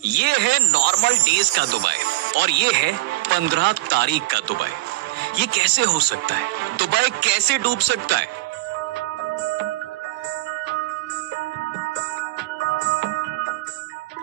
ये है normal days का दुबई और ये है 15 तारीख का दुबई। ये कैसे हो सकता है? दुबई कैसे डूब सकता है?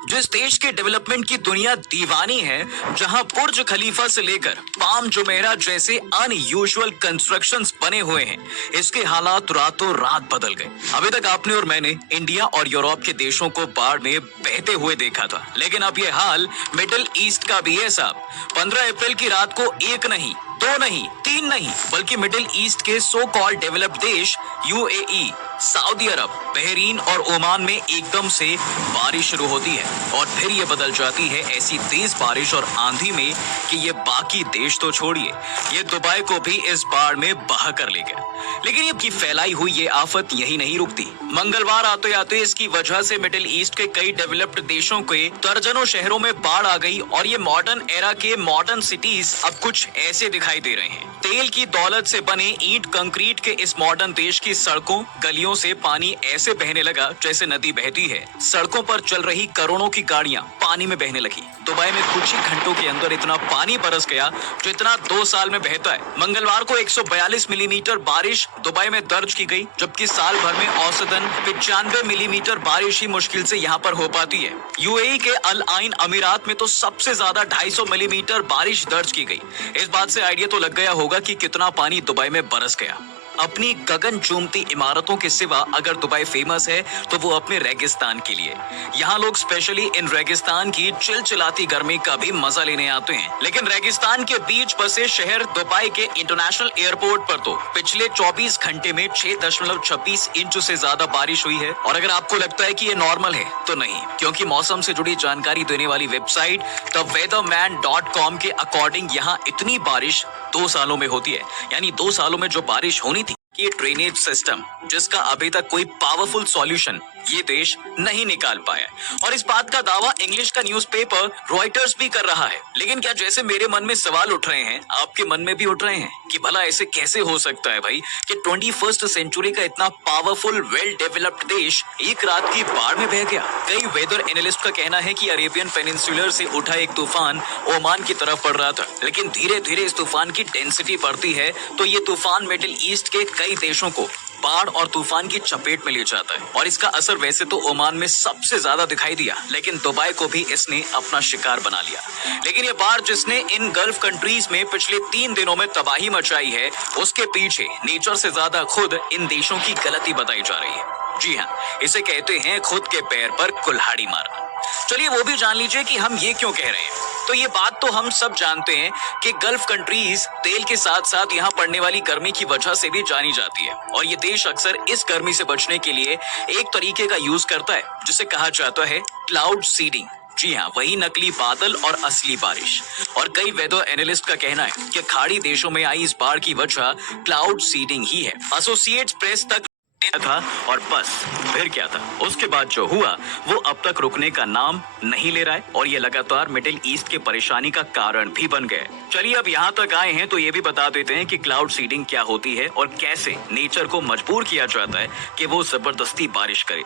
जिस देश के डेवलपमेंट की दुनिया दीवानी है, जहां बुर्ज खलीफा से लेकर पाम जुमेरा जैसे अनयूजुअल कंस्ट्रक्शंस बने हुए हैं, इसके हालात रातों रात बदल गए। अभी तक आपने और मैंने इंडिया और यूरोप के देशों को बाढ़ में बहते हुए देखा था, लेकिन अब ये हाल मिडिल ईस्ट का भी है साहब। 15 अप्रैल की रात को एक नहीं, दो नहीं, तीन नहीं, बल्कि मिडिल ईस्ट के सो कॉल्ड डेवलप्ड देश यूएई, सऊदी अरब, बहरीन और ओमान में एकदम से बारिश शुरू होती है और फिर ये बदल जाती है ऐसी तेज बारिश और आंधी में कि ये बाकी देश तो छोड़िए, ये दुबई को भी इस बाढ़ में बहा कर ले गया। लेकिन ये फैलाई हुई ये आफत यही नहीं रुकती। मंगलवार आते आते इसकी वजह से मिडिल ईस्ट के कई डेवलप्ड देशों के दर्जनों शहरों में बाढ़ आ गई और ये मॉडर्न एरा के मॉडर्न सिटीज अब कुछ ऐसे दिखाई दे रहे हैं। तेल की दौलत से बने ईंट कंक्रीट के इस मॉडर्न देश की सड़कों गलियों से पानी ऐसे बहने लगा जैसे नदी बहती है। सड़कों पर चल रही करोड़ों की गाड़ियां पानी में बहने लगी। दुबई में कुछ ही घंटों के अंदर इतना पानी बरस गया जितना 2 साल में बहता है। मंगलवार को 142 मिलीमीटर बारिश दुबई में दर्ज की गई, जबकि साल भर में औसतन 95 मिलीमीटर बारिश ही मुश्किल से यहाँ पर हो पाती है। यूएई के अल आइन अमीरात में तो सबसे ज्यादा 250 मिलीमीटर बारिश दर्ज की गई। इस बात से आइडिया तो लग गया होगा कि कितना पानी दुबई में बरस गया। अपनी गगन चूमती इमारतों के सिवा अगर दुबई फेमस है तो वो अपने रेगिस्तान के लिए। यहाँ लोग स्पेशली इन रेगिस्तान की चिलचिलाती गर्मी का भी मजा लेने आते हैं। लेकिन रेगिस्तान के बीच बसे शहर दुबई के इंटरनेशनल एयरपोर्ट पर तो पिछले 24 घंटे में 6.26 इंच से ज्यादा बारिश हुई है। और अगर आपको लगता है कि ये नॉर्मल है तो नहीं, क्योंकि मौसम से जुड़ी जानकारी देने वाली वेबसाइट द weatherman.com के अकॉर्डिंग यहाँ इतनी बारिश 2 सालों में होती है। यानी 2 सालों में जो बारिश होनी थी, ये ड्रेनेज सिस्टम जिसका अभी तक कोई पावरफुल सॉल्यूशन ये देश नहीं निकाल पाया। और इस बात का दावा इंग्लिश का न्यूज़पेपर रॉयटर्स भी कर रहा है। लेकिन क्या जैसे मेरे मन में सवाल उठ रहे हैं, आपके मन में भी उठ रहे हैं कि भला ऐसे कैसे हो सकता है भाई कि 21st सेंचुरी का इतना पावरफुल वेल डेवलप्ड देश एक रात की बाढ़ में बह गया। कई वेदर एनालिस्ट का कहना है कि अरेबियन पेनिनसुलर से उठा एक तूफान ओमान की तरफ बढ़ रहा था, लेकिन धीरे धीरे इस तूफान की डेंसिटी बढ़ती है तो ये तूफान मिडिल ईस्ट के कई देशों को बाढ़ और तूफान की चपेट में ले जाता है। और इसका असर वैसे तो ओमान में सबसे ज्यादा दिखाई दिया, लेकिन दुबई को भी इसने अपना शिकार बना लिया। लेकिन ये बाढ़ जिसने इन गल्फ कंट्रीज में पिछले 3 दिनों में तबाही मचाई है, उसके पीछे नेचर से ज्यादा खुद इन देशों की गलती बताई जा रही है। जी हाँ, इसे कहते हैं खुद के पैर पर कुल्हाड़ी मारना। चलिए वो भी जान लीजिए कि हम ये क्यों कह रहे हैं। तो ये बात तो हम सब जानते हैं कि गल्फ कंट्रीज तेल के साथ साथ यहाँ पड़ने वाली गर्मी की वजह से भी जानी जाती है। और ये देश अक्सर इस गर्मी से बचने के लिए एक तरीके का यूज करता है जिसे कहा जाता है क्लाउड सीडिंग। जी हाँ, वही नकली बादल और असली बारिश। और कई वेदर एनालिस्ट का कहना है कि खाड़ी देशों में आई इस बाढ़ की वजह क्लाउड सीडिंग ही है। एसोसिएट्स प्रेस तक था और बस फिर क्या था, उसके बाद जो हुआ वो अब तक रुकने का नाम नहीं ले रहा है और ये लगातार मिडिल ईस्ट के परेशानी का कारण भी बन गए। चलिए अब यहाँ तक आए हैं तो ये भी बता देते हैं कि क्लाउड सीडिंग क्या होती है और कैसे नेचर को मजबूर किया जाता है कि वो जबरदस्ती बारिश करे।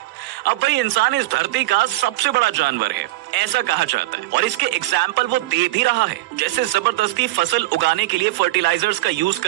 अब भाई इंसान इस धरती का सबसे बड़ा जानवर है, ऐसा कहा जाता है, और इसके एग्जाम्पल वो दे भी रहा है। जैसे जबरदस्ती फसल उगाने के लिए फर्टिलाइजर्स का यूज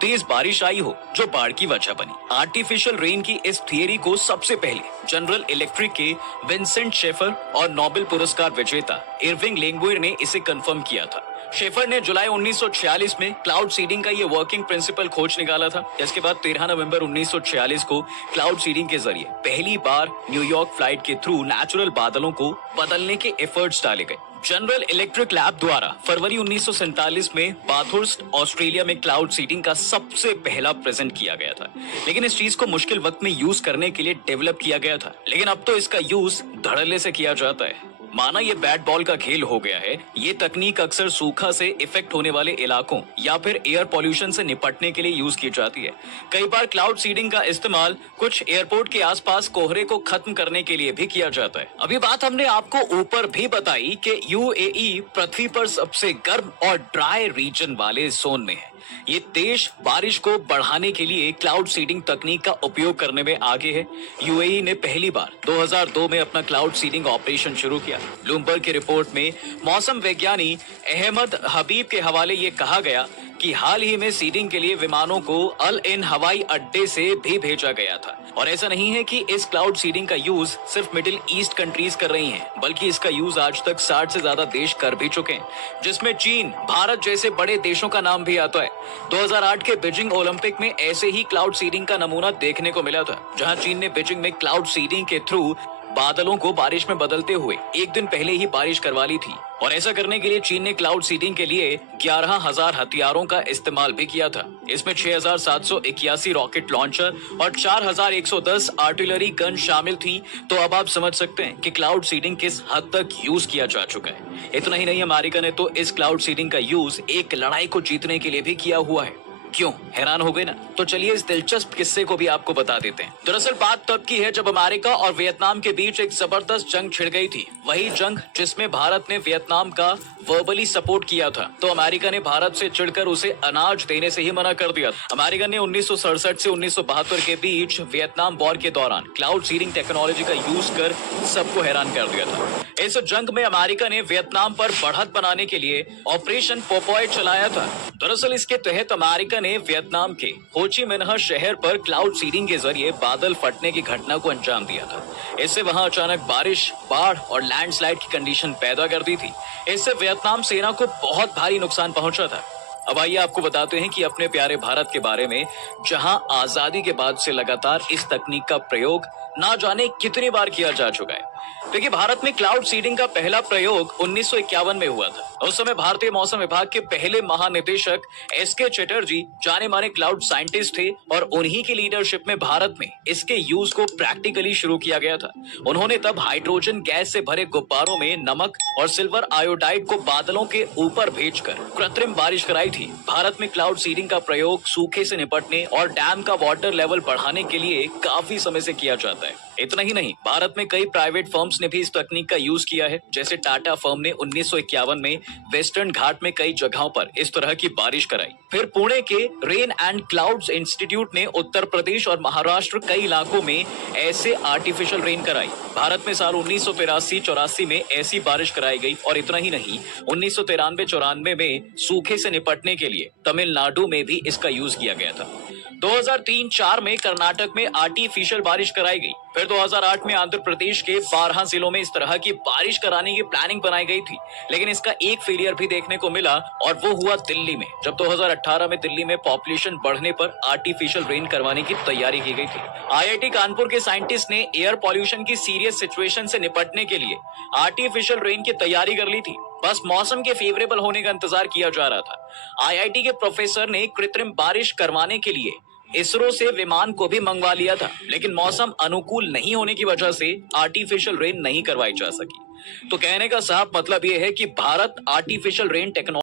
तेज बारिश आई हो जो बाढ़ की वजह बनी। आर्टिफिशियल रेन की इस थियरी को सबसे पहले जनरल इलेक्ट्रिक के विंसेंट शेफर और नोबेल पुरस्कार विजेता इरविंग लेंगुएर ने इसे कंफर्म किया था। शेफर ने जुलाई 1946 में क्लाउड सीडिंग का ये वर्किंग प्रिंसिपल खोज निकाला था। इसके बाद 13 नवंबर 1946 को क्लाउड सीडिंग के जरिए पहली बार न्यूयॉर्क फ्लाइट के थ्रू नेचुरल बादलों को बदलने के एफर्ट्स डाले गए। जनरल इलेक्ट्रिक लैब द्वारा फरवरी 1947 में बाथुर्स्ट ऑस्ट्रेलिया में क्लाउड सीडिंग का सबसे पहला प्रेजेंट किया गया था। लेकिन इस चीज को मुश्किल वक्त में यूज करने के लिए डेवलप किया गया था, लेकिन अब तो इसका यूज धड़ल्ले से किया जाता है। माना ये बैट बॉल का खेल हो गया है। ये तकनीक अक्सर सूखा से इफेक्ट होने वाले इलाकों या फिर एयर पॉल्यूशन से निपटने के लिए यूज की जाती है। कई बार क्लाउड सीडिंग का इस्तेमाल कुछ एयरपोर्ट के आसपास कोहरे को खत्म करने के लिए भी किया जाता है। अभी बात हमने आपको ऊपर भी बताई कि यूएई पृथ्वी पर सबसे गर्म और ड्राई रीजन वाले जोन में है। ये देश बारिश को बढ़ाने के लिए क्लाउड सीडिंग तकनीक का उपयोग करने में आगे है। यूएई ने पहली बार 2002 में अपना क्लाउड सीडिंग ऑपरेशन शुरू किया। ब्लूमबर्ग की रिपोर्ट में मौसम वैज्ञानी अहमद हबीब के हवाले ये कहा गया कि हाल ही में सीडिंग के लिए विमानों को अल इन हवाई अड्डे से भी भेजा गया था। और ऐसा नहीं है कि इस क्लाउड सीडिंग का यूज सिर्फ मिडिल ईस्ट कंट्रीज कर रही हैं, बल्कि इसका यूज आज तक 60 से ज्यादा देश कर भी चुके हैं, जिसमें चीन, भारत जैसे बड़े देशों का नाम भी आता है। 2008 के बीजिंग ओलंपिक में ऐसे ही क्लाउड सीडिंग का नमूना देखने को मिला था, जहां चीन ने बीजिंग में क्लाउड सीडिंग के थ्रू बादलों को बारिश में बदलते हुए एक दिन पहले ही बारिश करवा ली थी। और ऐसा करने के लिए चीन ने क्लाउड सीडिंग के लिए 11,000 हथियारों का इस्तेमाल भी किया था। इसमें 6,781 रॉकेट लॉन्चर और 4,110 आर्टिलरी गन शामिल थी। तो अब आप समझ सकते हैं कि क्लाउड सीडिंग किस हद तक यूज किया जा चुका है। इतना ही नहीं, अमेरिका ने तो इस क्लाउड सीडिंग का यूज एक लड़ाई को जीतने के लिए भी किया हुआ है। क्यों, हैरान हो गए ना? तो चलिए इस दिलचस्प किस्से को भी आपको बता देते हैं। दरअसल बात तब की है जब अमेरिका और वियतनाम के बीच एक जबरदस्त जंग छिड़ गई थी। वही जंग जिसमें भारत ने वियतनाम का वर्बली सपोर्ट किया था। तो अमेरिका ने भारत से चिढ़कर उसे अनाज देने से ही मना कर दिया। अमेरिका ने 1967 से 1972 के बीच वियतनाम वॉर के दौरान क्लाउड सीडिंग टेक्नोलॉजी का यूज कर सबको हैरान कर दिया था। इस जंग में अमेरिका ने वियतनाम पर बढ़त बनाने के लिए ऑपरेशन पोपॉय चलाया था। दरअसल इसके तहत अमेरिका ने वियतनाम के हो ची मिन्ह शहर पर क्लाउड सीडिंग के जरिए बादल फटने की घटना को अंजाम दिया था। इससे वहां अचानक बारिश, बाढ़ और लैंडस्लाइड की कंडीशन पैदा कर दी थी। इससे वियतनाम सेना को बहुत भारी नुकसान पहुंचा था। अब आइए आपको बताते हैं कि अपने प्यारे भारत के बारे में, जहां आजादी के बाद से लगातार इस तकनीक का प्रयोग ना जाने कितनी बार किया जा चुका है। देखिए, भारत में क्लाउड सीडिंग का पहला प्रयोग 1951 में हुआ था। उस समय भारतीय मौसम विभाग के पहले महानिदेशक एसके चटर्जी जाने माने क्लाउड साइंटिस्ट थे और उन्हीं की लीडरशिप में भारत में इसके यूज को प्रैक्टिकली शुरू किया गया था। उन्होंने तब हाइड्रोजन गैस से भरे गुब्बारों में नमक और सिल्वर आयोडाइड को बादलों के ऊपर भेजकर कृत्रिम बारिश कराई थी। भारत में क्लाउड सीडिंग का प्रयोग सूखे से निपटने और डैम का वाटर लेवल बढ़ाने के लिए काफी समय से किया जाता है। इतना ही नहीं, भारत में कई प्राइवेट फर्म्स ने भी इस तकनीक का यूज किया है। जैसे टाटा फर्म ने 1951 में वेस्टर्न घाट में कई जगहों पर इस तरह की बारिश कराई। फिर पुणे के रेन एंड क्लाउड्स इंस्टीट्यूट ने उत्तर प्रदेश और महाराष्ट्र कई इलाकों में ऐसे आर्टिफिशियल रेन कराई। भारत में साल 1983-84 में ऐसी बारिश कराई गई। और इतना ही नहीं, 1993-94 में सूखे से निपटने के लिए तमिलनाडु में भी इसका यूज किया गया था। 2003-04 में कर्नाटक में आर्टिफिशियल बारिश कराई गई। फिर 2008 में आंध्र प्रदेश के 12 जिलों में इस तरह की बारिश कराने की प्लानिंग बनाई गई थी, लेकिन इसका एक फेलियर भी देखने को मिला और वो हुआ दिल्ली में, जब 2018 में दिल्ली में पॉपुलेशन बढ़ने पर आर्टिफिशियल रेन करवाने की तैयारी की गई थी। आईआईटी कानपुर के साइंटिस्ट ने एयर पॉल्यूशन की सीरियस सिचुएशन से निपटने के लिए आर्टिफिशियल रेन की तैयारी कर ली थी। बस मौसम के फेवरेबल होने का इंतजार किया जा रहा था। आईआईटी के प्रोफेसर ने कृत्रिम बारिश करवाने के लिए इसरो से विमान को भी मंगवा लिया था, लेकिन मौसम अनुकूल नहीं होने की वजह से आर्टिफिशियल रेन नहीं करवाई जा सकी। तो कहने का साफ मतलब यह है कि भारत आर्टिफिशियल रेन टेक्नोलॉजी